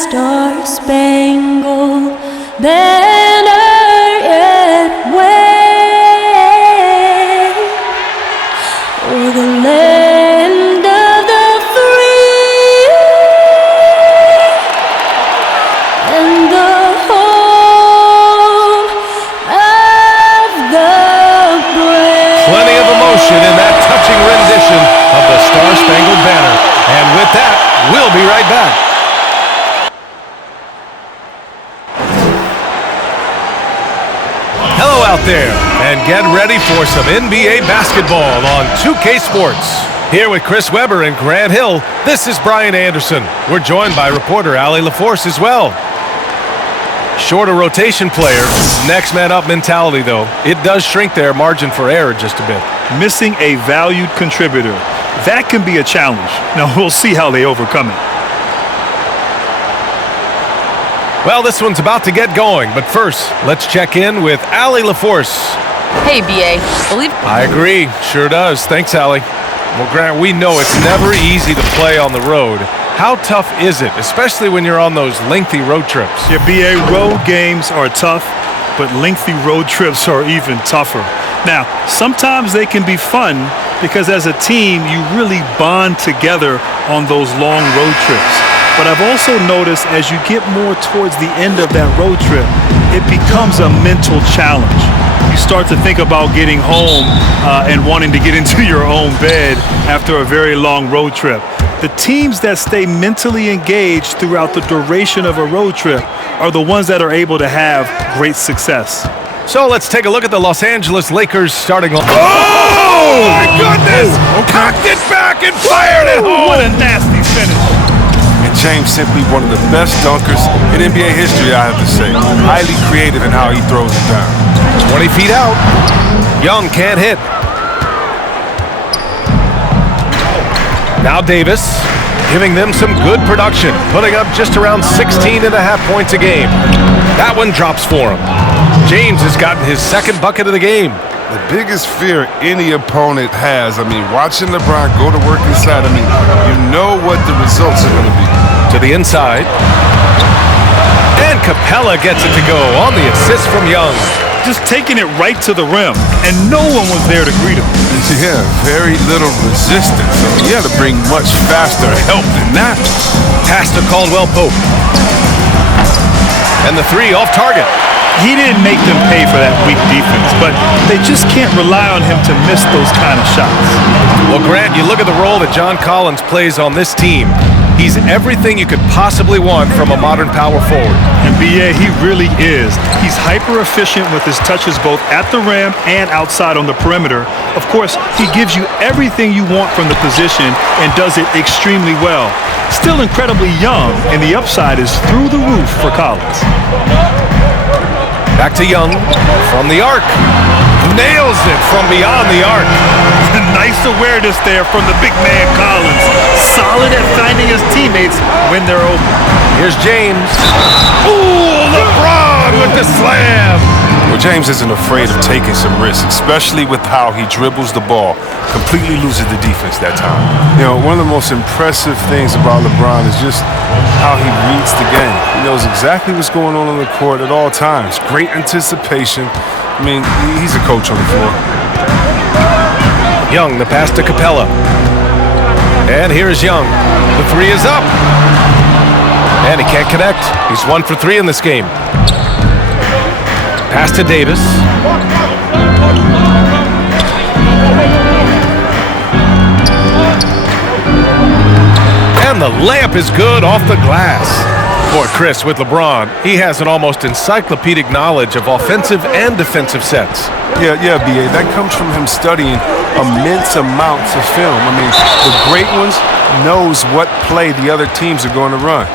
star-spangled banner yet wave o'er the land of the free and the home of the brave. Plenty of emotion in that touching rendition of the Star-Spangled Banner. And with that, we'll be right back. Hello out there, and get ready for some NBA basketball on 2K Sports. Here with Chris Webber and Grant Hill, this is Brian Anderson. We're joined by reporter Allie LaForce as well. Shorter rotation player, next man up mentality though. It does shrink their margin for error just a bit. Missing a valued contributor. That can be a challenge. Now we'll see how they overcome it. Well, this one's about to get going, but first, let's check in with Allie LaForce. Hey, BA. I agree. Sure does. Thanks, Allie. Well, Grant, we know it's never easy to play on the road. How tough is it, especially when you're on those lengthy road trips? Yeah, BA, road games are tough, but lengthy road trips are even tougher. Now, sometimes they can be fun because as a team, you really bond together on those long road trips. But I've also noticed as you get more towards the end of that road trip, it becomes a mental challenge. You start to think about getting home and wanting to get into your own bed after a very long road trip. The teams that stay mentally engaged throughout the duration of a road trip are the ones that are able to have great success. So let's take a look at the Los Angeles Lakers starting line. Oh, my goodness! Cocked it back and fired it home! What a nasty finish. And James simply one of the best dunkers in NBA history, I have to say. Highly creative in how he throws it down. 20 feet out. Young can't hit. Now Davis, giving them some good production, putting up just around 16.5 points a game. That one drops for him. James has gotten his second bucket of the game. The biggest fear any opponent has, watching LeBron go to work inside, you know what the results are going to be. To the inside. And Capella gets it to go on the assist from Young. Just taking it right to the rim, and no one was there to greet him. Yeah, very little resistance. You had to bring much faster help than that. Pass to Caldwell-Pope. And the three off target. He didn't make them pay for that weak defense, but they just can't rely on him to miss those kind of shots. Well, Grant, you look at the role that John Collins plays on this team. He's everything you could possibly want from a modern power forward. And BA, he really is. He's hyper-efficient with his touches both at the rim and outside on the perimeter. Of course, he gives you everything you want from the position and does it extremely well. Still incredibly young, and the upside is through the roof for Collins. Back to Young from the arc. Nails it from beyond the arc. Nice awareness there from the big man Collins. Solid at finding his teammates when they're open. Here's James. Ooh, LeBron with the slam. Well, James isn't afraid of taking some risks, especially with how he dribbles the ball. Completely loses the defense that time. One of the most impressive things about LeBron is just how he reads the game. He knows exactly what's going on the court at all times. Great anticipation. He's a coach on the floor. Young, the pass to Capella. And here's Young. The three is up. And he can't connect. He's 1 for 3 in this game. Pass to Davis. And the layup is good off the glass. Boy, Chris, with LeBron, he has an almost encyclopedic knowledge of offensive and defensive sets. Yeah, BA. That comes from him studying immense amounts of film. The great ones knows what play the other teams are going to run.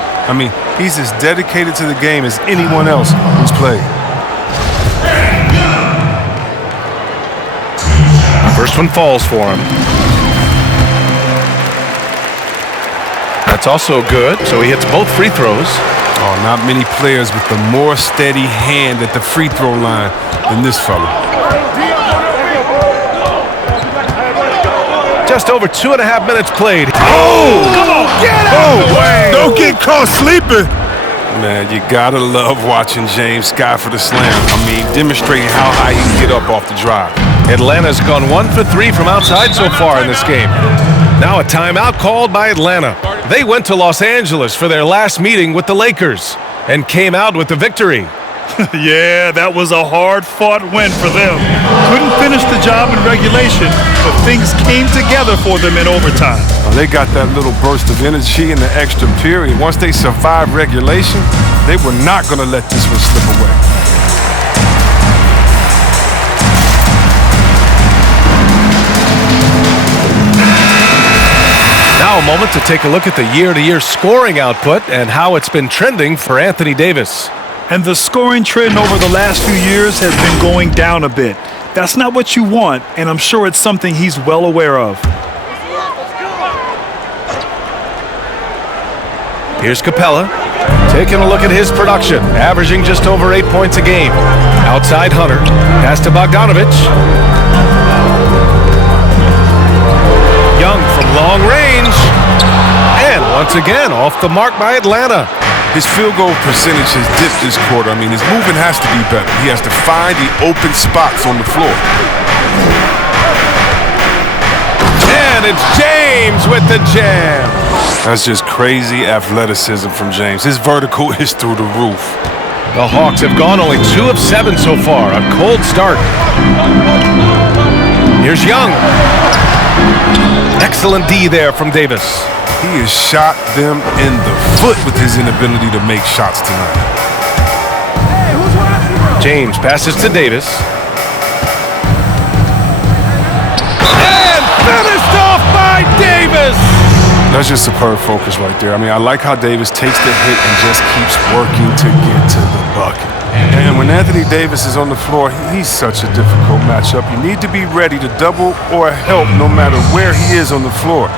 He's as dedicated to the game as anyone else who's played. First one falls for him. That's also good, so he hits both free throws. Oh, not many players with a more steady hand at the free throw line than this fella. Just over 2.5 minutes played. Oh! Come on, get out of the way! Don't get caught sleeping. Man, you gotta love watching James Scott for the slam. I mean, demonstrating how high he can get up off the drive. Atlanta's gone 1 for 3 from outside so far in this game. Now a timeout called by Atlanta. They went to Los Angeles for their last meeting with the Lakers and came out with the victory. Yeah, that was a hard-fought win for them. Couldn't finish the job in regulation, but things came together for them in overtime. Well, they got that little burst of energy in the extra period. Once they survived regulation, they were not going to let this one slip away. Now a moment to take a look at the year-to-year scoring output and how it's been trending for Anthony Davis. And the scoring trend over the last few years has been going down a bit. That's not what you want, and I'm sure it's something he's well aware of. Here's Capella, taking a look at his production, averaging just over 8 points a game. Outside Hunter, pass to Bogdanovich. Young from long range, and once again off the mark by Atlanta. His field goal percentage has dipped this quarter. I mean, his movement has to be better. He has to find the open spots on the floor. And it's James with the jam. That's just crazy athleticism from James. His vertical is through the roof. The Hawks have gone only 2 of 7 so far. A cold start. Here's Young. Excellent D there from Davis. He has shot them in the foot with his inability to make shots tonight. James passes to Davis. And finished off by Davis! That's just superb focus right there. I mean, I like how Davis takes the hit and just keeps working to get to the bucket. And when Anthony Davis is on the floor, he's such a difficult matchup. You need to be ready to double or help no matter where he is on the floor.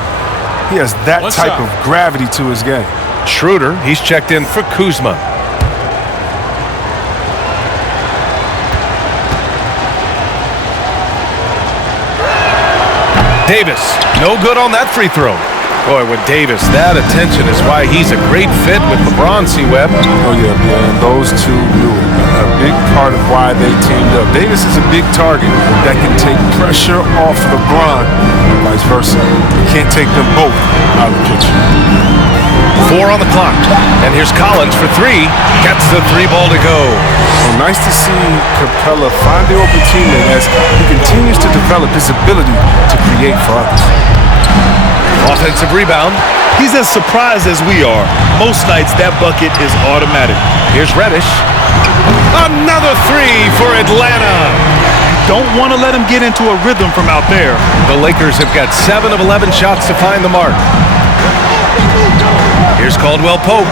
He has that type of gravity to his game. Schroeder, he's checked in for Kuzma. Davis, no good on that free throw. Boy, with Davis, that attention is why he's a great fit with LeBron, C-Web. Oh, yeah, and those two knew it. A big part of why they teamed up. Davis is a big target that can take pressure off LeBron and vice versa. You can't take them both out of the picture. 4 on the clock, and here's Collins for 3. Gets the 3 ball to go. Well, nice to see Capella find the open teammate as he continues to develop his ability to create for others. Offensive rebound. He's as surprised as we are. Most nights, that bucket is automatic. Here's Reddish. Another 3 for Atlanta. Don't want to let him get into a rhythm from out there. The Lakers have got 7 of 11 shots to find the mark. Here's Caldwell Pope.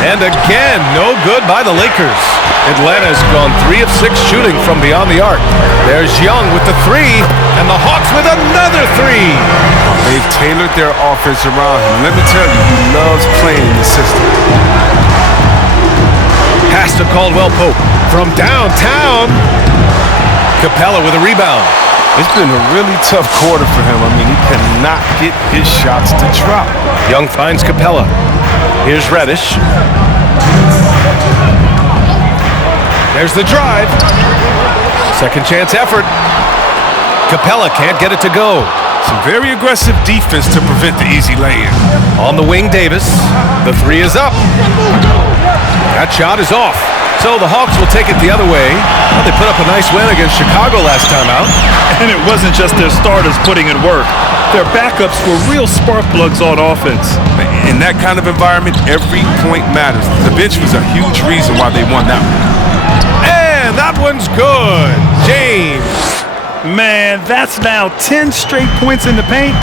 And again, no good by the Lakers. Atlanta's gone 3 of 6 shooting from beyond the arc. There's Young with the 3, and the Hawks with another 3. They've tailored their offense around him. Let me tell you, he loves playing in the system. Pass to Caldwell Pope from downtown. Capella with a rebound. It's been a really tough quarter for him. I mean, he cannot get his shots to drop. Young finds Capella. Here's Reddish. There's the drive. Second chance effort. Capella can't get it to go. Some very aggressive defense to prevent the easy lay-in. On the wing, Davis. The 3 is up. That shot is off. So the Hawks will take it the other way. Well, they put up a nice win against Chicago last time out. And it wasn't just their starters putting in work. Their backups were real spark plugs on offense. In that kind of environment, every point matters. The bench was a huge reason why they won that one. And that one's good. James. Man, that's now 10 straight points in the paint.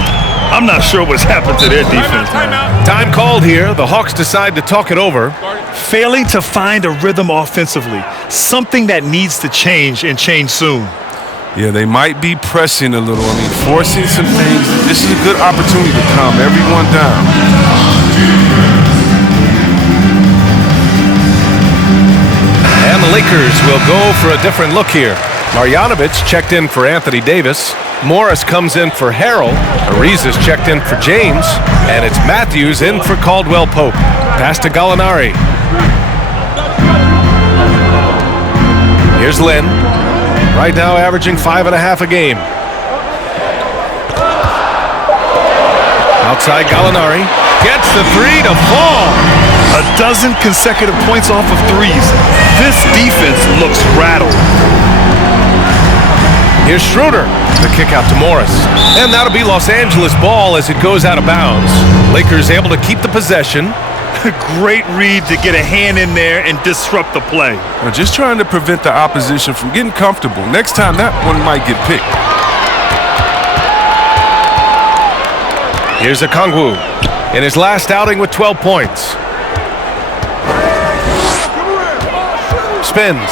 I'm not sure what's happened to their defense, man. Time called here. The Hawks decide to talk it over. Failing to find a rhythm offensively. Something that needs to change and change soon. Yeah, they might be pressing a little. I mean, forcing some things. This is a good opportunity to calm everyone down. And the Lakers will go for a different look here. Marjanovic checked in for Anthony Davis. Morris comes in for Harrell. Ariza's checked in for James. And it's Matthews in for Caldwell Pope. Pass to Gallinari. Here's Lynn. Right now averaging 5.5 a game. Outside Gallinari. Gets the three to fall. A dozen consecutive points off of threes. This defense looks rattled. Here's Schroeder. The kick out to Morris. And that'll be Los Angeles ball as it goes out of bounds. Lakers able to keep the possession. Great read to get a hand in there and disrupt the play. Now just trying to prevent the opposition from getting comfortable. Next time that one might get picked. Here's Okongwu in his last outing with 12 points. Spins.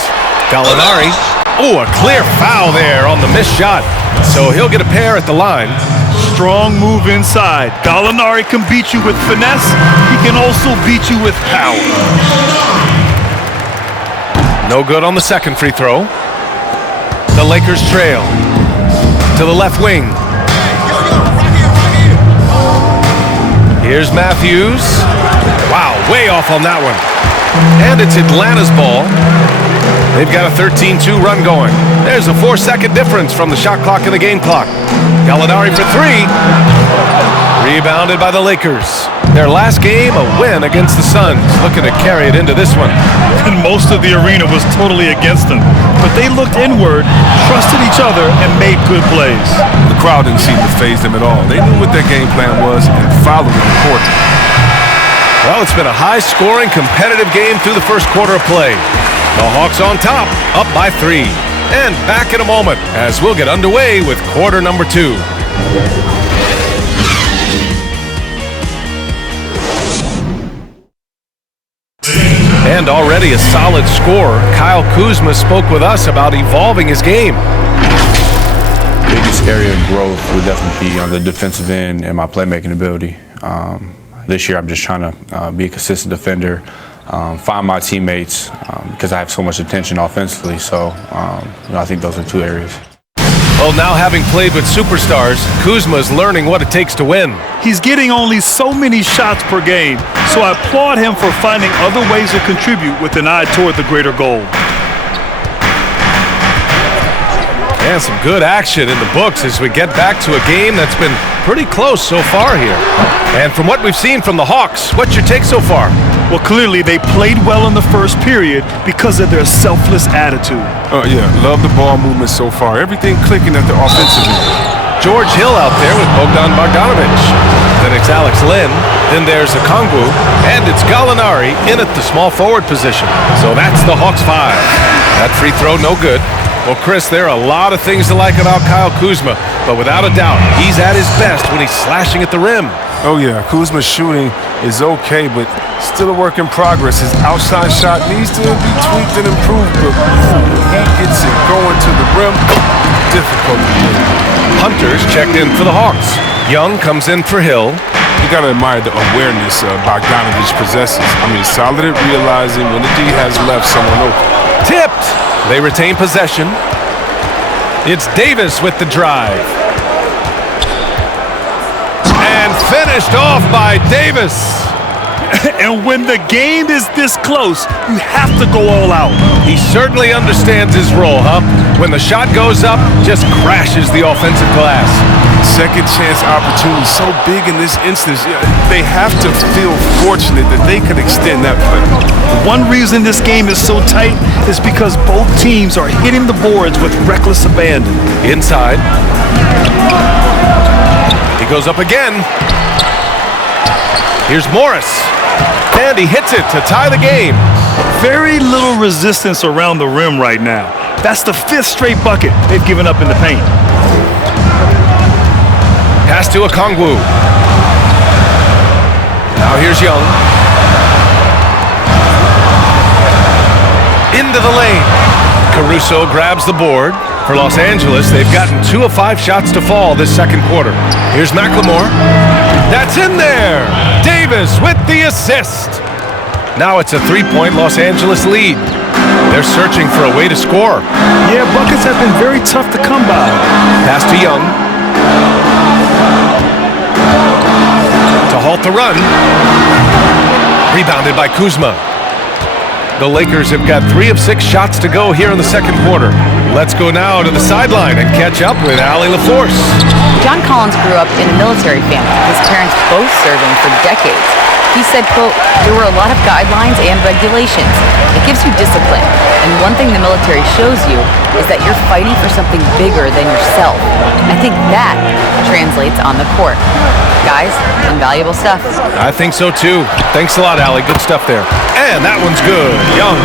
Gallinari. Oh, a clear foul there on the missed shot. So he'll get a pair at the line. Strong move inside. Gallinari can beat you with finesse. He can also beat you with power. No good on the second free throw. The Lakers trail. To the left wing. Here's Matthews. Wow, way off on that one. And it's Atlanta's ball. They've got a 13-2 run going. There's a 4-second difference from the shot clock and the game clock. Gallinari for three. Rebounded by the Lakers. Their last game, a win against the Suns. Looking to carry it into this one. And most of the arena was totally against them. But they looked inward, trusted each other, and made good plays. The crowd didn't seem to faze them at all. They knew what their game plan was and followed it accordingly. Well, it's been a high-scoring, competitive game through the first quarter of play. The Hawks on top, up by 3. And back in a moment as we'll get underway with quarter number 2. And already a solid scorer, Kyle Kuzma spoke with us about evolving his game. Biggest area of growth would definitely be on the defensive end and my playmaking ability. This year I'm just trying to be a consistent defender, find my teammates because I have so much attention offensively. So I think those are 2 areas. Well, now having played with superstars, Kuzma's learning what it takes to win. He's getting only so many shots per game, so I applaud him for finding other ways to contribute with an eye toward the greater goal. And some good action in the books as we get back to a game that's been pretty close so far here. And from what we've seen from the Hawks, what's your take so far? Well, clearly they played well in the first period because of their selfless attitude. Oh, yeah. Love the ball movement so far. Everything clicking at the offensive end. George Hill out there with Bogdan Bogdanovic. Then it's Alex Lynn. Then there's Okongwu. And it's Gallinari in at the small forward position. So that's the Hawks 5. That free throw, no good. Well, Chris, there are a lot of things to like about Kyle Kuzma, but without a doubt, he's at his best when he's slashing at the rim. Oh, yeah. Kuzma's shooting is okay, but still a work in progress. His outside shot needs to be tweaked and improved, but he gets it going to the rim. Difficult to do. Hunter's checked in for the Hawks. Young comes in for Hill. You got to admire the awareness Bogdanovic possesses. I mean, solid at realizing when the D has left someone open. Tipped. They retain possession. It's Davis with the drive. And finished off by Davis. And when the game is this close, you have to go all out. He certainly understands his role, huh? When the shot goes up, just crashes the offensive glass. Second chance opportunity so big in this instance. They have to feel fortunate that they could extend that play. One reason this game is so tight is because both teams are hitting the boards with reckless abandon. Inside. He goes up again. Here's Morris. And he hits it to tie the game. Very little resistance around the rim right now. That's the 5th straight bucket they've given up in the paint. Pass to Okongwu. Now here's Young. Into the lane. Caruso grabs the board. For Los Angeles, they've gotten 2 of 5 shots to fall this second quarter. Here's McLemore. That's in there. Davis with the assist. Now it's a 3-point Los Angeles lead. They're searching for a way to score. Yeah, buckets have been very tough to come by. Pass to Young. To halt the run. Rebounded by Kuzma. The Lakers have got 3 of 6 shots to go here in the second quarter. Let's go now to the sideline and catch up with Allie LaForce. John Collins grew up in a military family, his parents both serving for decades. He said, quote, "There were a lot of guidelines and regulations. It gives you discipline. And one thing the military shows you is that you're fighting for something bigger than yourself. I think that translates on the court." Guys, invaluable stuff. I think so too. Thanks a lot, Allie. Good stuff there. And that one's good. Young.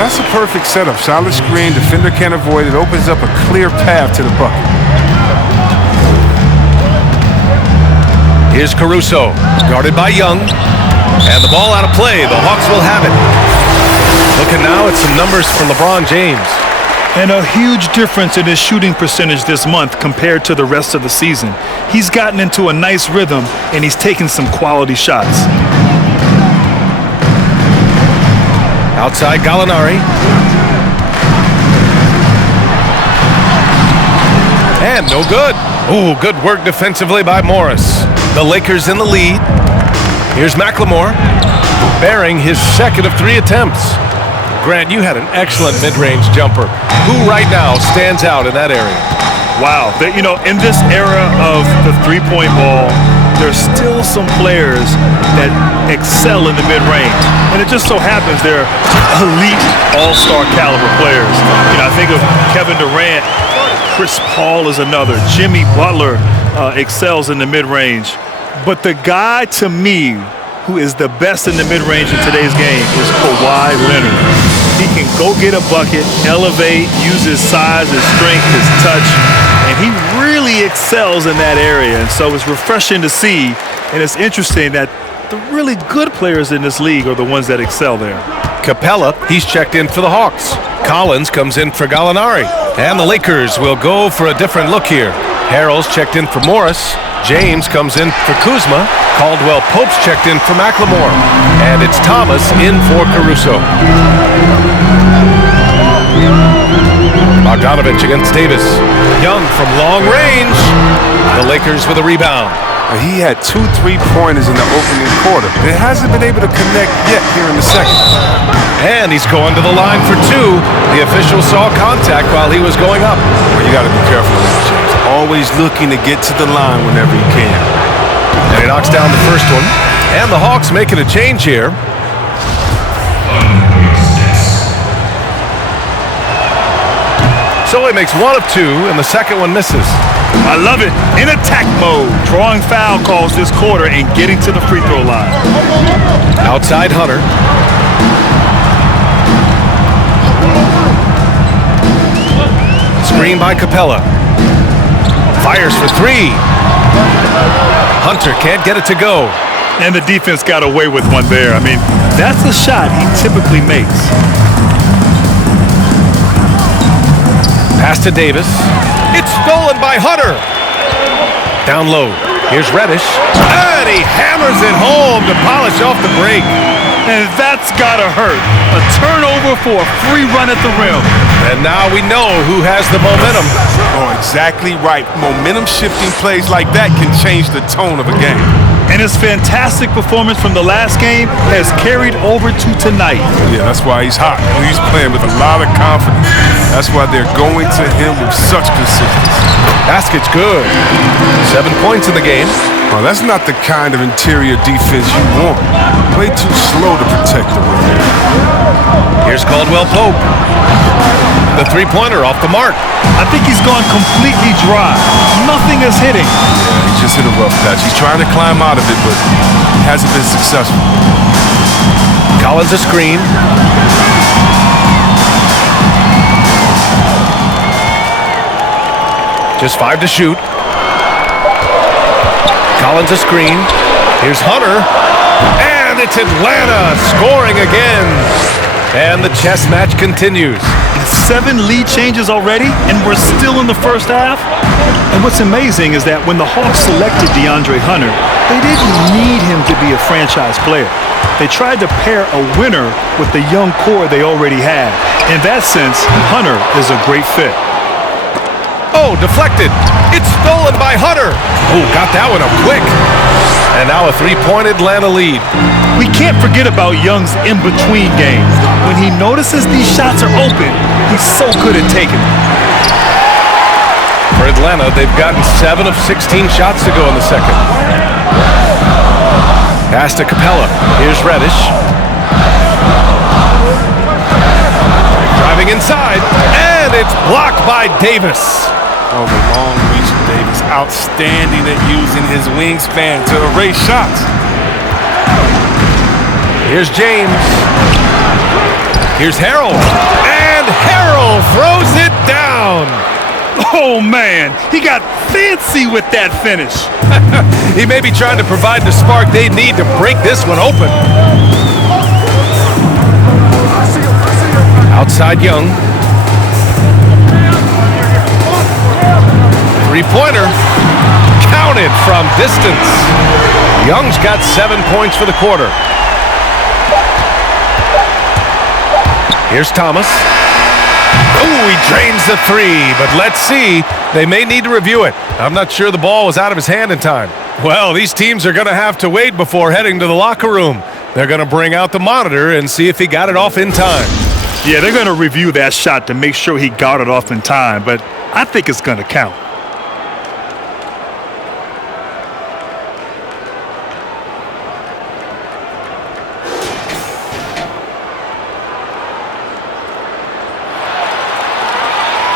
That's a perfect setup. Solid screen, defender can't avoid it. Opens up a clear path to the bucket. Here's Caruso, guarded by Young. And the ball out of play. The Hawks will have it. Looking now at some numbers for LeBron James. And a huge difference in his shooting percentage this month compared to the rest of the season. He's gotten into a nice rhythm, and he's taken some quality shots. Outside Gallinari. And no good. Ooh, good work defensively by Morris. The Lakers in the lead. Here's McLemore, bearing his second of 3 attempts. Grant, you had an excellent mid-range jumper. Who right now stands out in that area? Wow. In this era of the three-point ball, there's still some players that excel in the mid-range. And it just so happens they're elite all-star caliber players. I think of Kevin Durant, Chris Paul is another. Jimmy Butler excels in the mid-range. But the guy, to me, who is the best in the mid-range in today's game is Kawhi Leonard. He can go get a bucket, elevate, use his size, his strength, his touch, and he really excels in that area. And so it's refreshing to see, and it's interesting that the really good players in this league are the ones that excel there. Capella, he's checked in for the Hawks. Collins comes in for Gallinari. And the Lakers will go for a different look here. Harrell's checked in for Morris. James comes in for Kuzma. Caldwell-Pope's checked in for McLemore. And it's Thomas in for Caruso. Bogdanovich against Davis. Young from long range. The Lakers with a rebound. He had 2 3-pointers in the opening quarter. It hasn't been able to connect yet here in the second. And he's going to the line for 2. The official saw contact while he was going up. Well, you got to be careful with that, James. Always looking to get to the line whenever you can. And he knocks down the first one. And the Hawks making a change here. So he makes 1 of 2, and the second one misses. I love it. In attack mode, drawing foul calls this quarter and getting to the free throw line. Outside Hunter. Screen by Capella. Fires for 3. Hunter can't get it to go. And the defense got away with one there. I mean, that's the shot he typically makes. Pass to Davis. It's stolen by Hunter. Down low. Here's Reddish. And he hammers it home to polish off the break. And that's gotta hurt. A turnover for a free run at the rim. And now we know who has the momentum. Oh, exactly right. Momentum shifting plays like that can change the tone of a game. And his fantastic performance from the last game has carried over to tonight. Yeah, that's why he's hot. He's playing with a lot of confidence. That's why they're going to him with such consistency. Basket's good. 7 points in the game. Well, that's not the kind of interior defense you want. Play too slow to protect the rim. Here's Caldwell-Pope. The three-pointer off the mark. I think he's gone completely dry. Nothing is hitting. He just hit a rough patch. He's trying to climb out of it, but hasn't been successful. Collins a screen. Just 5 to shoot. Collins a screen. Here's Hunter. And it's Atlanta scoring again. And the chess match continues. 7 lead changes already, and we're still in the first half. And what's amazing is that when the Hawks selected DeAndre Hunter, they didn't need him to be a franchise player. They tried to pair a winner with the young core they already had. In that sense, Hunter is a great fit. Oh, deflected. It's stolen by Hunter. Oh, got that one up quick. And now a three-point Atlanta lead. We can't forget about Young's in-between game. When he notices these shots are open, he's so good at taking them. For Atlanta, they've gotten 7 of 16 shots to go in the second. Pass to Capella. Here's Reddish. Driving inside, and it's blocked by Davis. Oh, the long reach of Davis. Outstanding at using his wingspan to erase shots. Here's James. Here's Harrell. And Harrell throws it down. Oh, man, he got fancy with that finish. He may be trying to provide the spark they need to break this one open. Outside Young. Three-pointer. Counted from distance. Young's got 7 points for the quarter. Here's Thomas. Oh, he drains the three, but let's see. They may need to review it. I'm not sure the ball was out of his hand in time. Well, these teams are going to have to wait before heading to the locker room. They're going to bring out the monitor and see if he got it off in time. Yeah, they're going to review that shot to make sure he got it off in time, but I think it's going to count.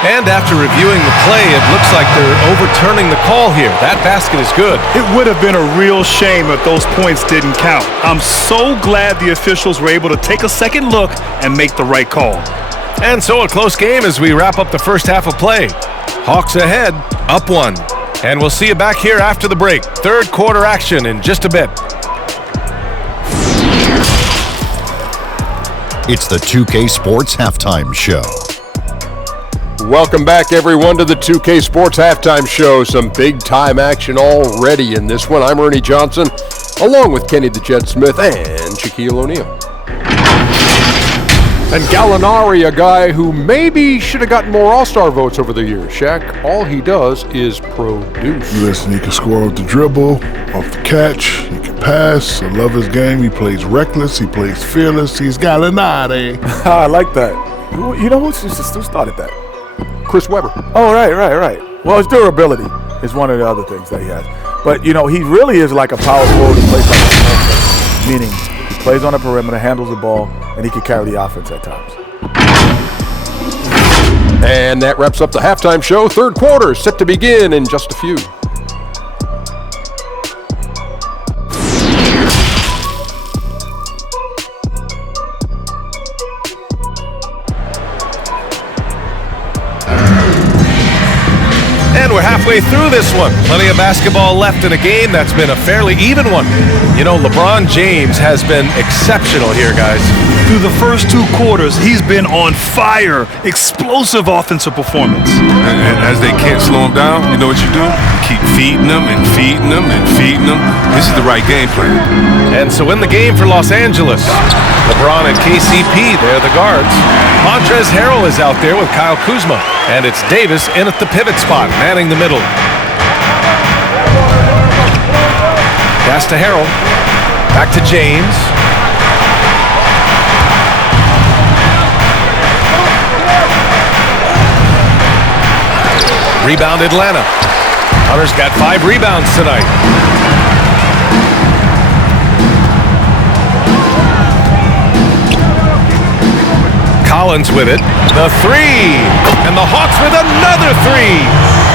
And after reviewing the play, it looks like they're overturning the call here. That basket is good. It would have been a real shame if those points didn't count. I'm so glad the officials were able to take a second look and make the right call. And so a close game as we wrap up the first half of play. Hawks ahead, up 1. And we'll see you back here after the break. Third quarter action in just a bit. It's the 2K Sports Halftime Show. Welcome back, everyone, to the 2K Sports Halftime Show. Some big-time action already in this one. I'm Ernie Johnson, along with Kenny the Jet Smith and Shaquille O'Neal. And Gallinari, a guy who maybe should have gotten more All-Star votes over the years. Shaq, all he does is produce. Listen, he can score off the dribble, off the catch, he can pass. I love his game. He plays reckless, he plays fearless. He's Gallinari. I like that. You know who started that? Chris Webber. Oh, right. Well, his durability is one of the other things that he has. But, you know, he really is like a power forward who plays like a small player, meaning he plays on the perimeter, handles the ball, and he can carry the offense at times. And that wraps up the halftime show. Third quarter set to begin in just a few. And we're halfway through this one. Plenty of basketball left in a game that's been a fairly even one. You know, LeBron James has been exceptional here, guys. Through the first 2 quarters, he's been on fire. Explosive offensive performance. And as they can't slow him down, you know what you do? You keep feeding them and feeding them and feeding them. This is the right game plan. And so in the game for Los Angeles, LeBron and KCP, they're the guards. Montrezl Harrell is out there with Kyle Kuzma. And it's Davis in at the pivot spot, manning the middle. Pass to Harrell. Back to James. Rebound Atlanta. Hunter's got 5 rebounds tonight. Collins with it. The 3. And the Hawks with another 3.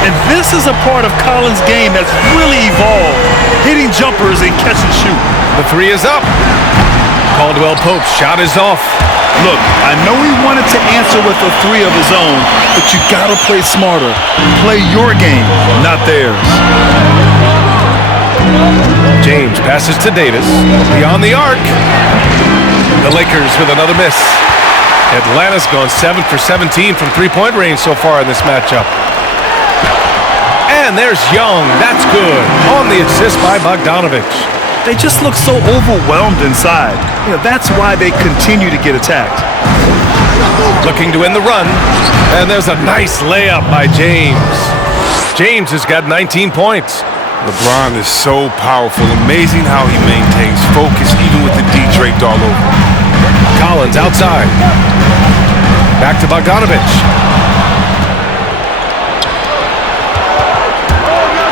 And this is a part of Collins' game that's really evolved. Hitting jumpers and catch and shoot. The 3 is up. Caldwell Pope's shot is off. Look, I know he wanted to answer with a 3 of his own, but you gotta play smarter. Play your game, not theirs. James passes to Davis. Beyond the arc. The Lakers with another miss. Atlanta's gone 7 for 17 from three-point range so far in this matchup. And there's Young. That's good. On the assist by Bogdanovich. they just look so overwhelmed inside. You know, that's why they continue to get attacked. Looking to win the run, and there's a nice layup by James. James has got 19 points. LeBron is so powerful. Amazing how he maintains focus even with the D draped all over. Collins outside. Back to Bogdanovich.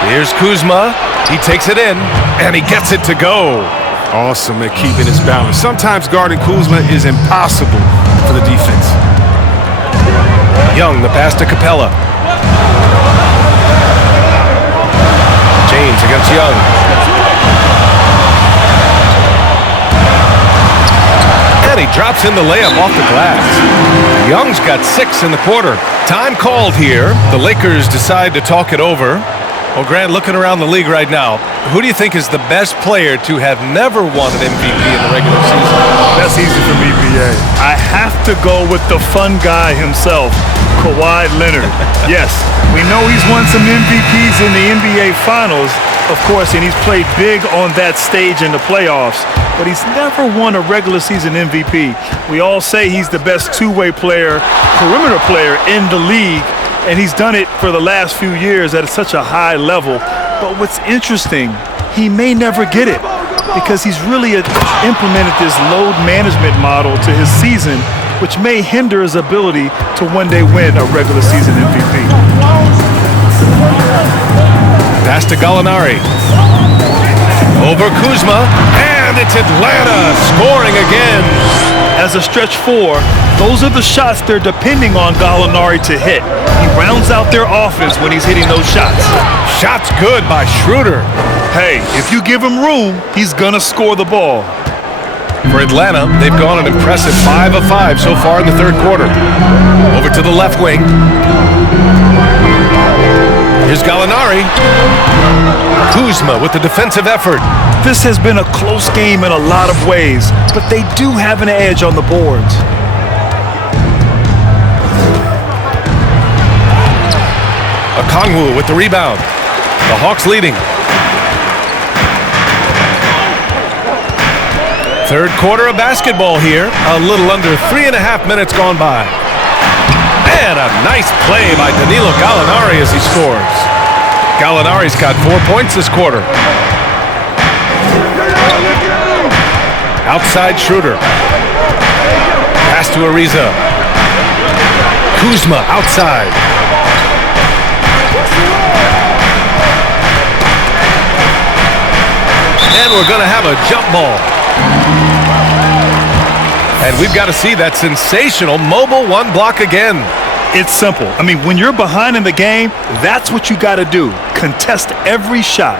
Here's Kuzma. He takes it in, and he gets it to go. Awesome at keeping his balance. Sometimes guarding Kuzma is impossible for the defense. Young, the pass to Capella. James against Young. And he drops in the layup off the glass. Young's got 6 in the quarter. Time called here. The Lakers decide to talk it over. Well, Grant, looking around the league right now, who do you think is the best player to have never won an MVP in the regular season? That's easy for me, BA. I have to go with the fun guy himself, Kawhi Leonard. Yes, we know he's won some MVPs in the NBA Finals, of course, and he's played big on that stage in the playoffs, but he's never won a regular season MVP. We all say he's the best two-way player, perimeter player in the league, and he's done it for the last few years at such a high level. But what's interesting, he may never get it because he's really implemented this load management model to his season, which may hinder his ability to one day win a regular season MVP. Pass to Gallinari. Over Kuzma, and it's Atlanta scoring again. As a stretch 4, those are the shots they're depending on Gallinari to hit. He rounds out their offense when he's hitting those shots. Shots good by Schroeder. Hey, if you give him room, he's gonna score the ball. For Atlanta, they've gone an impressive 5 of 5 so far in the third quarter. Over to the left wing. Here's Gallinari. Kuzma with the defensive effort. This has been a close game in a lot of ways, but they do have an edge on the boards. Okongwu with the rebound. The Hawks leading. Third quarter of basketball here. A little under 3.5 minutes gone by. And a nice play by Danilo Gallinari as he scores. Gallinari's got 4 points this quarter. Outside Schroeder. Pass to Ariza. Kuzma outside. And we're going to have a jump ball. And we've got to see that sensational mobile one block again. It's simple. I mean, when you're behind in the game, that's what you got to do. Contest every shot.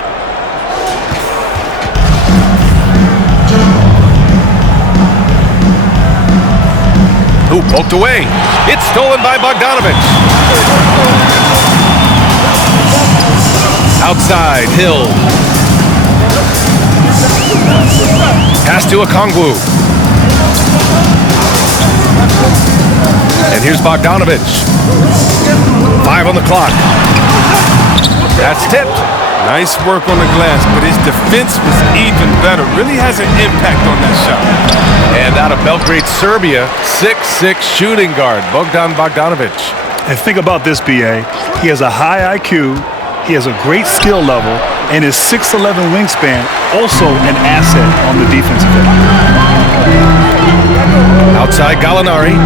Who poked away? It's stolen by Bogdanovich. Outside, Hill. Pass to Okongwu. And here's Bogdanovich. 5 on the clock. That's tipped. Nice work on the glass, but his defense was even better. Really has an impact on that shot. And out of Belgrade, Serbia, 6'6" shooting guard, Bogdan Bogdanovich. And think about this, BA. He has a high IQ, he has a great skill level, and his 6'11" wingspan also an asset on the defensive end. Outside Gallinari.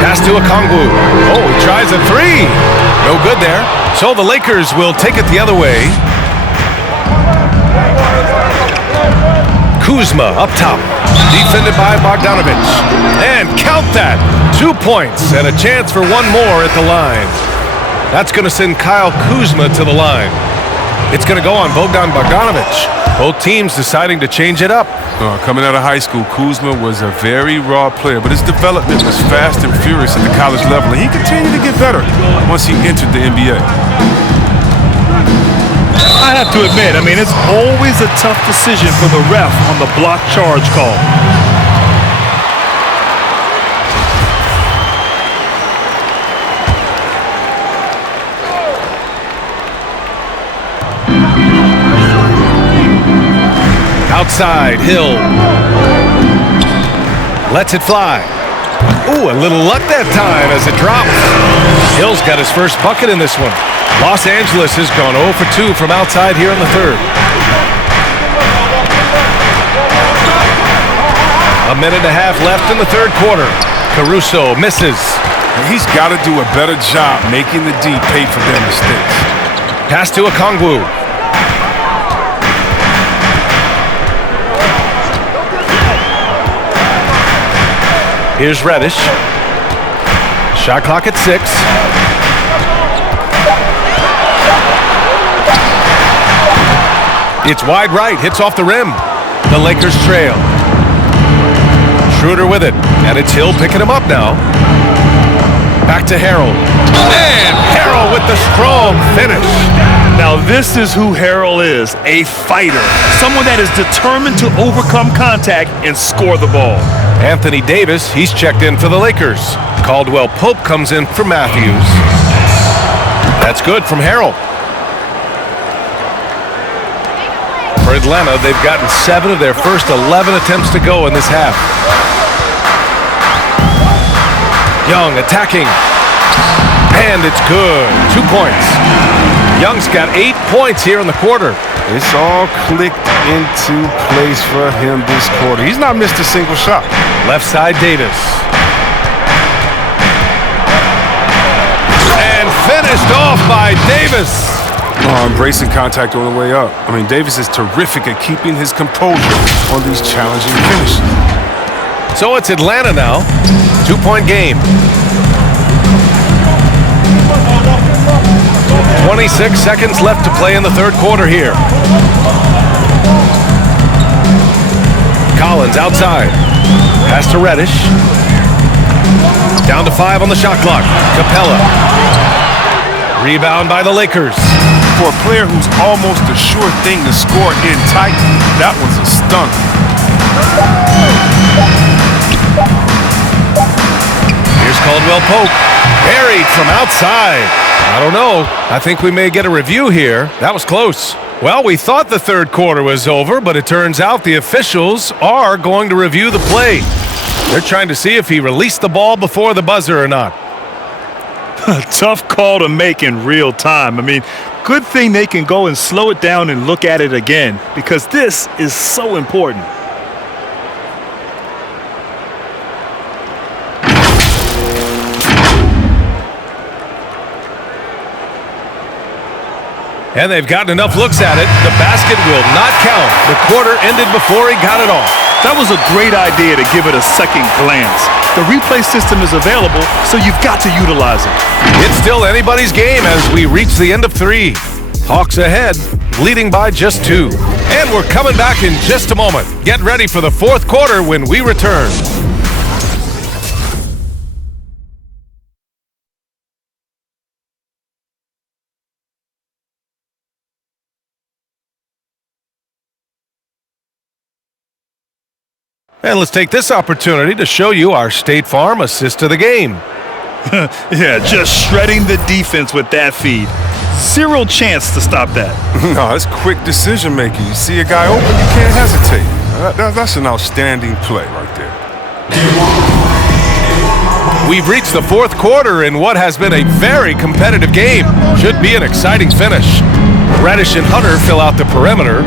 Pass to Okongwu. Oh, he tries a 3. No good there. So the Lakers will take it the other way. Kuzma up top. Defended by Bogdanovich. And count that. 2 points and a chance for one more at the line. That's going to send Kyle Kuzma to the line. It's going to go on Bogdan Bogdanovich. Both teams deciding to change it up. Coming out of high school, Kuzma was a very raw player, but his development was fast and furious at the college level, and he continued to get better once he entered the NBA. I have to admit, I mean, it's always a tough decision for the ref on the block charge call. Outside, Hill. Lets it fly. Ooh, a little luck that time as it drops. Hill's got his first bucket in this one. Los Angeles has gone 0 for 2 from outside here in the third. A minute and a half left in the third quarter. Caruso misses. He's got to do a better job making the D pay for their mistakes. Pass to Okongwu. Here's Reddish. Shot clock at 6. It's wide right, hits off the rim. The Lakers trail. Schroeder with it, and it's Hill picking him up now. Back to Harrell. And Harrell with the strong finish. Now this is who Harrell is, a fighter. Someone that is determined to overcome contact and score the ball. Anthony Davis, he's checked in for the Lakers. Caldwell Pope comes in for Matthews. That's good from Harrell. For Atlanta, they've gotten 7 of their first 11 attempts to go in this half. Young attacking. And it's good. 2 points. Young's got 8 points here in the quarter. It's all clicked into place for him this quarter. He's not missed a single shot. Left side, Davis. And finished off by Davis. Oh, embracing contact on the way up. I mean, Davis is terrific at keeping his composure on these challenging finishes. So it's Atlanta now. 2-point game. 26 seconds left to play in the third quarter here. Collins outside. Pass to Reddish. Down to 5 on the shot clock. Capella. Rebound by the Lakers. For a player who's almost a sure thing to score in tight, that was a stunner. Here's Caldwell Pope. Buried from outside. I don't know. I think we may get a review here. That was close. Well, we thought the third quarter was over, but it turns out the officials are going to review the play. They're trying to see if he released the ball before the buzzer or not. A tough call to make in real time. I mean, good thing they can go and slow it down and look at it again, because this is so important. And they've gotten enough looks at it. The basket will not count. The quarter ended before he got it off. That was a great idea to give it a second glance. The replay system is available, so you've got to utilize it. It's still anybody's game as we reach the end of 3. Hawks ahead, leading by just 2. And we're coming back in just a moment. Get ready for the fourth quarter when we return. And let's take this opportunity to show you our State Farm assist of the game. Yeah, just shredding the defense with that feed. Zero chance to stop that. No, it's quick decision making. You see a guy open, you can't hesitate. That's an outstanding play right there. We've reached the fourth quarter in what has been a very competitive game. Should be an exciting finish. Reddish and Hunter fill out the perimeter.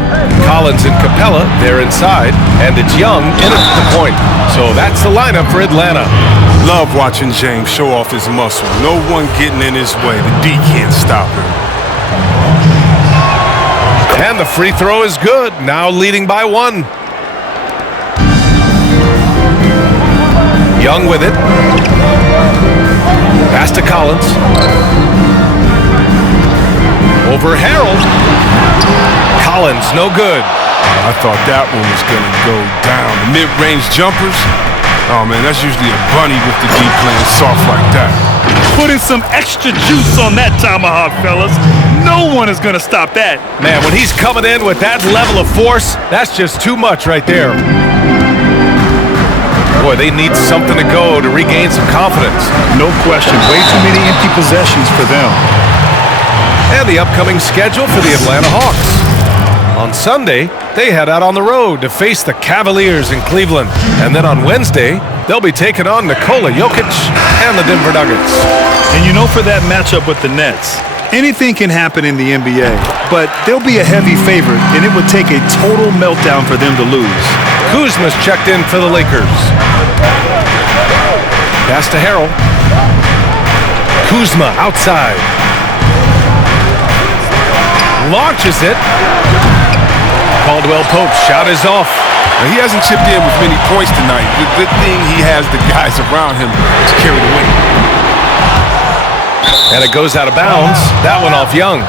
Collins and Capella, they're inside. And it's Young in at the point. So that's the lineup for Atlanta. Love watching James show off his muscle. No one getting in his way. The D can't stop him. And the free throw is good. Now leading by 1. Young with it. Pass to Collins. Over Harrell. Collins, no good. I thought that one was going to go down. The mid-range jumpers, oh man, that's usually a bunny with the D playing soft like that. Putting some extra juice on that tomahawk, fellas. No one is going to stop that. Man, when he's coming in with that level of force, that's just too much right there. Boy, they need something to go to regain some confidence. No question. Way too many empty possessions for them. And the upcoming schedule for the Atlanta Hawks. On Sunday, they head out on the road to face the Cavaliers in Cleveland. And then on Wednesday, they'll be taking on Nikola Jokic and the Denver Nuggets. And you know, for that matchup with the Nets, anything can happen in the NBA, but they'll be a heavy favorite, and it would take a total meltdown for them to lose. Kuzma's checked in for the Lakers. Pass to Harrell. Kuzma outside. Launches it. Caldwell Pope's shot is off. Now, he hasn't chipped in with many points tonight. The good thing he has the guys around him to carry the weight. And it goes out of bounds. That one off Young.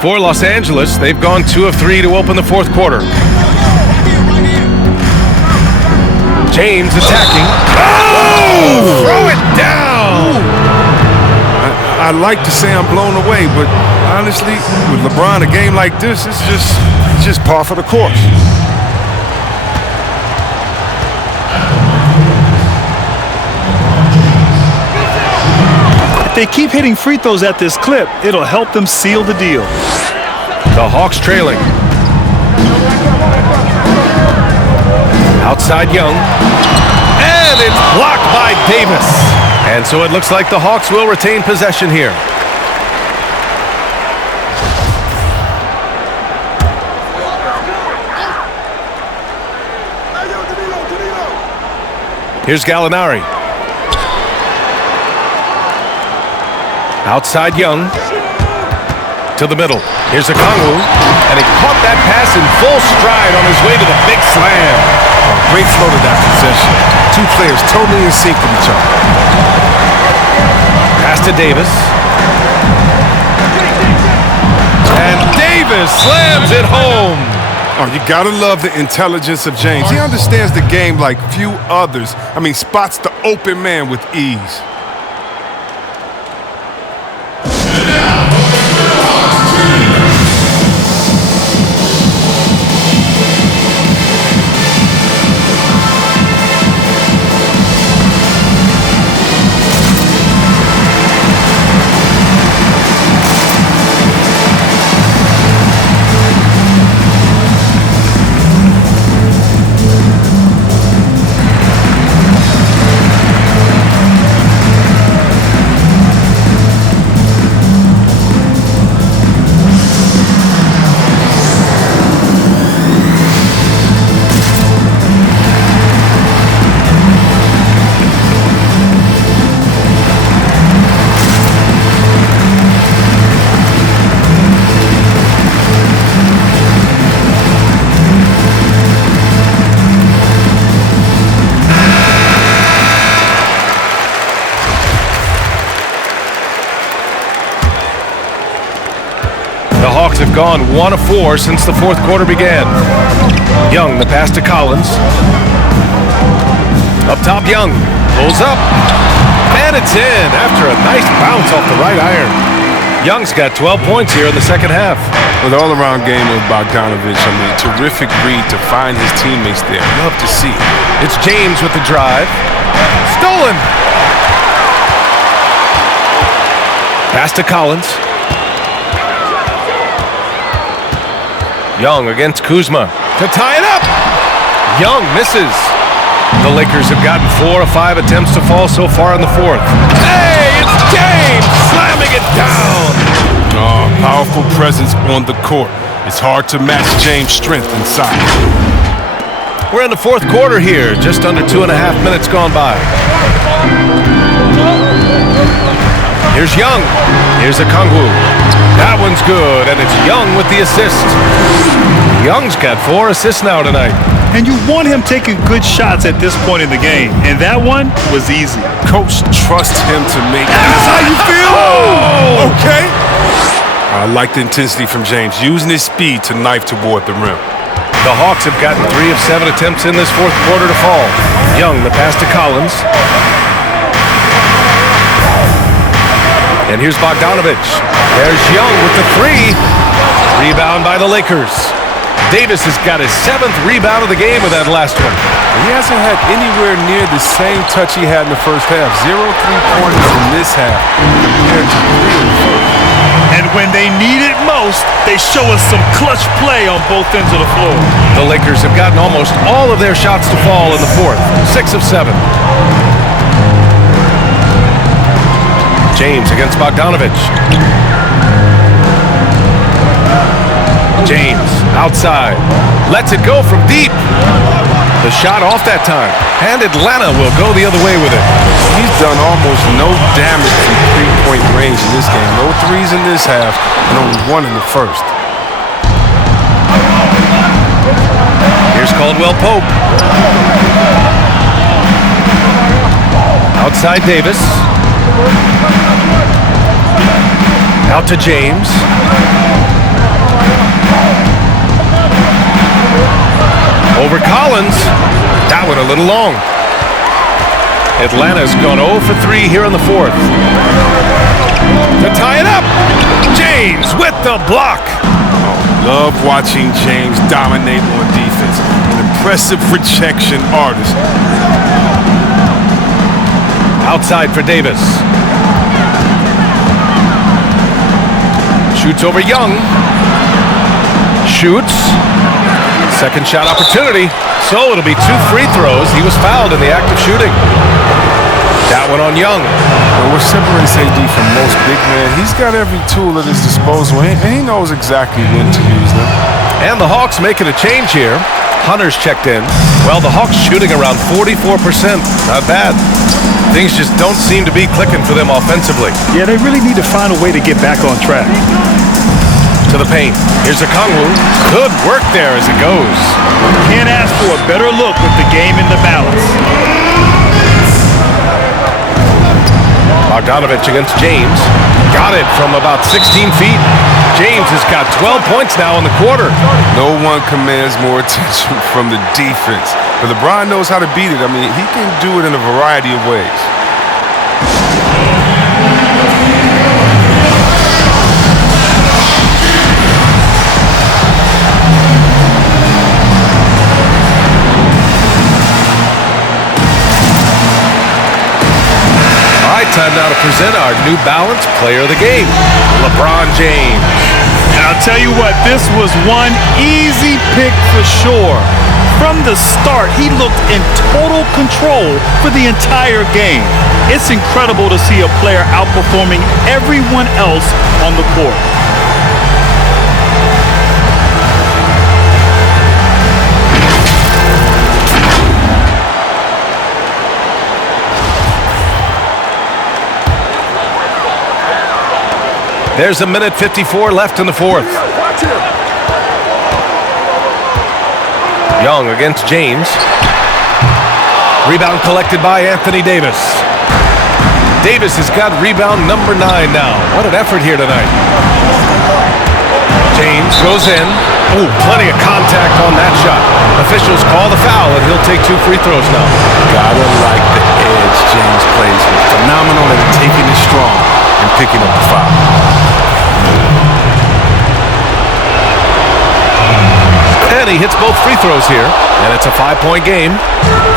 For Los Angeles, they've gone 2 of 3 to open the fourth quarter. James attacking. Oh! Throw it down! I'd like to say I'm blown away, but honestly, with LeBron, a game like this, it's just par for the course. If they keep hitting free throws at this clip, it'll help them seal the deal. The Hawks trailing. Outside Young. And it's blocked by Davis. And so it looks like the Hawks will retain possession here. Here's Gallinari. Outside Young. To the middle. Here's Okongwu. And he caught that pass in full stride on his way to the big slam. Great flow to that possession. Two players totally in sync with each other. Pass to Davis. And Davis slams it home. Oh, you gotta love the intelligence of James. He understands the game like few others. I mean, spots the open man with ease. The Hawks have gone 1 of 4 since the fourth quarter began. Young, the pass to Collins. Up top, Young. Pulls up. And it's in after a nice bounce off the right iron. Young's got 12 points here in the second half. With the all-around game of Bogdanovich, I mean, terrific read to find his teammates there. Love to see. It's James with the drive. Stolen. Pass to Collins. Young against Kuzma to tie it up. Young misses. The Lakers have gotten 4 of 5 attempts to fall so far in the fourth. Hey, it's James slamming it down. Oh, powerful presence on the court. It's hard to match James' strength inside. We're in the fourth quarter here, just under 2.5 minutes gone by. Here's Young. Here's Okongwu. That one's good, and it's Young with the assist. Young's got 4 assists now tonight. And you want him taking good shots at this point in the game, and that one was easy. Coach trusts him to make it. That's how you feel? Oh! Okay. I like the intensity from James, using his speed to knife toward the rim. The Hawks have gotten 3 of 7 attempts in this fourth quarter to fall. Young, the pass to Collins. And here's Bogdanovich. There's Young with the 3. Rebound by the Lakers. Davis has got his 7th rebound of the game with that last one. He hasn't had anywhere near the same touch he had in the first half. 0 3-pointers in this half compared to 3 in the first. And when they need it most, they show us some clutch play on both ends of the floor. The Lakers have gotten almost all of their shots to fall in the fourth. 6 of 7. James against Bogdanovich. James outside. Lets it go from deep. The shot off that time. And Atlanta will go the other way with it. He's done almost no damage from three-point range in this game. No threes in this half, and only 1 in the first. Here's Caldwell Pope. Outside Davis. Out to James. Over Collins. That one a little long. Atlanta's gone 0 for 3 here in the fourth. To tie it up. James with the block. Love watching James dominate on defense. An impressive rejection artist. Outside for Davis. Shoots over Young. Shoots. Second shot opportunity. So it'll be 2 free throws. He was fouled in the act of shooting. That one on Young. Well, what separates AD from most big men, he's got every tool at his disposal, and he knows exactly when to use them. And the Hawks making a change here. Hunter's checked in. Well, the Hawks shooting around 44%. Not bad. Things just don't seem to be clicking for them offensively. Yeah, they really need to find a way to get back on track. To the paint. Here's Okongwu. Good work there as it goes. Can't ask for a better look with the game in the balance. Bogdanovich against James. Got it from about 16 feet. James has got 12 points now in the quarter. No one commands more attention from the defense. But LeBron knows how to beat it. I mean, he can do it in a variety of ways. Time now to present our New Balance Player of the Game, LeBron James. And I'll tell you what, this was one easy pick for sure. From the start, he looked in total control for the entire game. It's incredible to see a player outperforming everyone else on the court. There's a minute 54 left in the fourth. Young against James. Rebound collected by Anthony Davis. Davis has got rebound number 9 now. What an effort here tonight. James goes in. Oh, plenty of contact on that shot. Officials call the foul, and he'll take 2 free throws now. Gotta like the edge James plays with. Phenomenal at taking it strong and picking up the foul. And he hits both free throws here, and it's a 5-point game.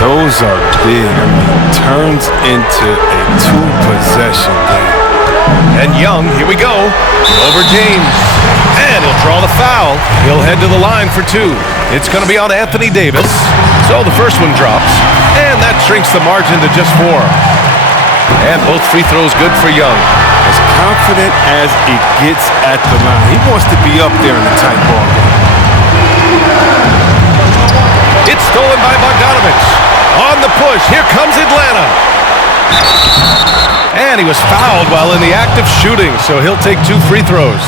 Those are big. I mean, turns into a 2-possession game. And Young, here we go, over James. And he'll draw the foul. He'll head to the line for 2. It's going to be on Anthony Davis. So the first one drops, and that shrinks the margin to just 4. And both free throws good for Young. As confident as it gets at the line. He wants to be up there in the tight ball game. It's stolen by Bogdanovich. On the push, here comes Atlanta. And he was fouled while in the act of shooting, so he'll take 2 free throws.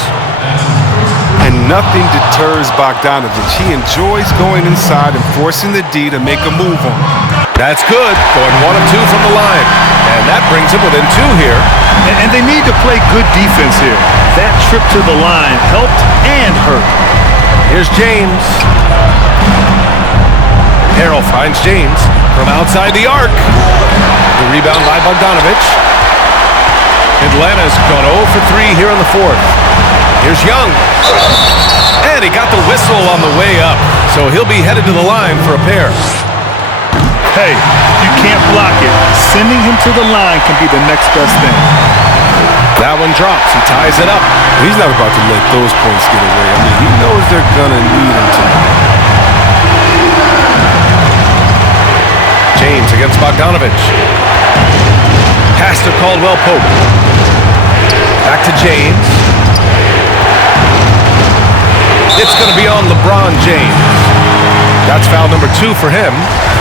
And nothing deters Bogdanovich. He enjoys going inside and forcing the D to make a move on him. That's good, going 1 of 2 from the line. And that brings him within 2 here. And they need to play good defense here. That trip to the line helped and hurt. Here's James. Harrell finds James from outside the arc. The rebound by Bogdanovich. Atlanta's gone 0 for 3 here in the fourth. Here's Young. And And he got the whistle on the way up, so he'll be headed to the line for a pair. Hey, you can't block it. Sending him to the line can be the next best thing. That one drops. He ties it up. He's not about to let those points get away. I mean, he knows they're going to need him tonight. James against Bogdanovich. Pass to Caldwell-Pope. Back to James. It's going to be on LeBron James. That's foul number 2 for him.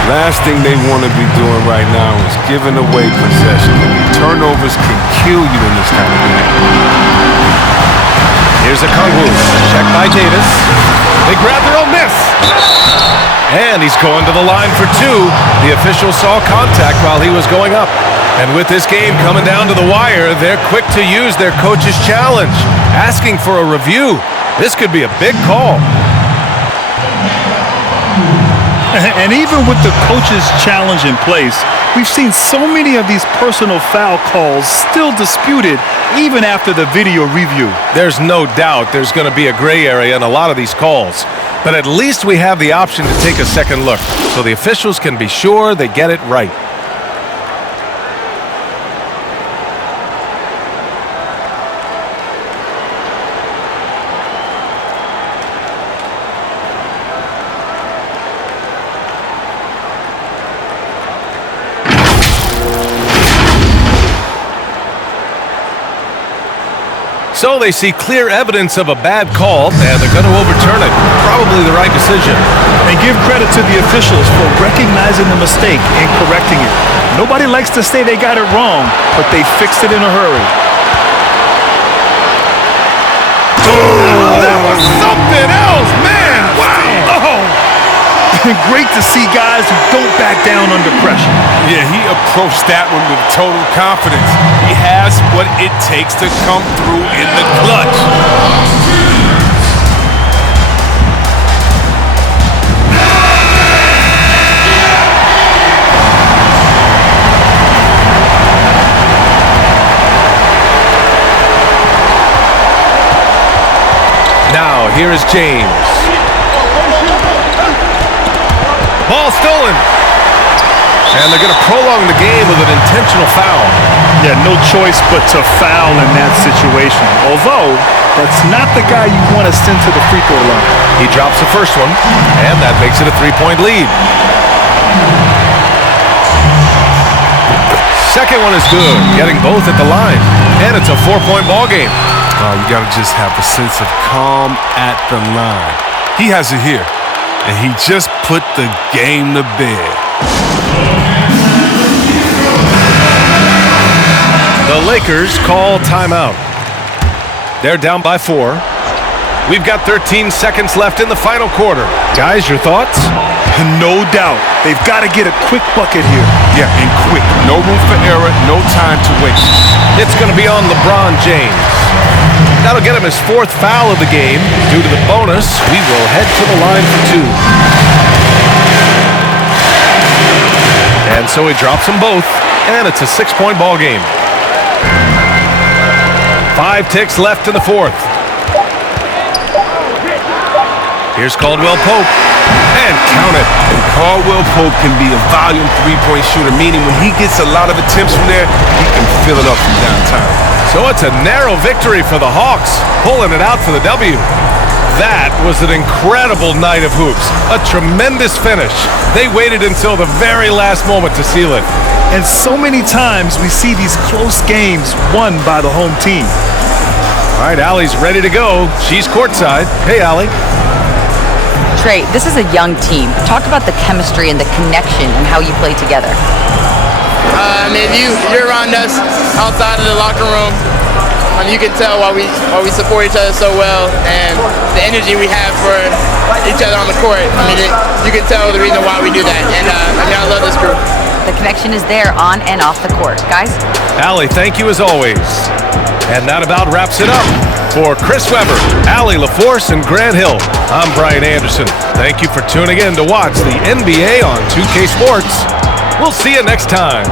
Last thing they want to be doing right now is giving away possession. Turnovers can kill you in this kind of game. Here's a Kongwu. Checked by Davis. They grab their own miss. And he's going to the line for 2. The official saw contact while he was going up. And with this game coming down to the wire, they're quick to use their coach's challenge, asking for a review. This could be a big call. And even with the coach's challenge in place, we've seen so many of these personal foul calls still disputed even after the video review. There's no doubt there's going to be a gray area in a lot of these calls. But at least we have the option to take a second look, so the officials can be sure they get it right. So they see clear evidence of a bad call, and they're going to overturn it. Probably the right decision. And give credit to the officials for recognizing the mistake and correcting it. Nobody likes to say they got it wrong, but they fixed it in a hurry. Oh, that was something else, man! Wow! Oh. Great to see guys who don't back down under pressure. Yeah, he approached that one with total confidence. He has what it takes to come through in the clutch. Now, here is James. Ball stolen. And they're going to prolong the game with an intentional foul. Yeah, no choice but to foul in that situation. Although, that's not the guy you want to send to the free throw line. He drops the first one, and that makes it a 3-point lead. Second one is good, getting both at the line. And it's a 4-point ball game. You got to just have a sense of calm at the line. He has it here. And he just put the game to bed. The Lakers call timeout. They're down by 4. We've got 13 seconds left in the final quarter. Guys, your thoughts? No doubt. They've got to get a quick bucket here. Yeah, and quick. No room for error, no time to waste. It's going to be on LeBron James. That'll get him his 4th foul of the game. Due to the bonus, we will head to the line for 2. And so he drops them both, and it's a 6-point ball game. 5 ticks left in the 4th. Here's Caldwell-Pope, and count it. And Caldwell-Pope can be a volume 3-point shooter, meaning when he gets a lot of attempts from there, he can fill it up from downtown. So it's a narrow victory for the Hawks, pulling it out for the W. That was an incredible night of hoops. A tremendous finish. They waited until the very last moment to seal it. And so many times we see these close games won by the home team. All right, Allie's ready to go. She's courtside. Hey, Allie. Trey, this is a young team. Talk about the chemistry and the connection and how you play together. I mean, you're around us outside of the locker room. You can tell why we support each other so well, and the energy we have for each other on the court. I mean, you can tell the reason why we do that. And I love this group. The connection is there on and off the court, guys. Allie, thank you as always. And that about wraps it up. For Chris Webber, Allie LaForce, and Grant Hill, I'm Brian Anderson. Thank you for tuning in to watch the NBA on 2K Sports. We'll see you next time.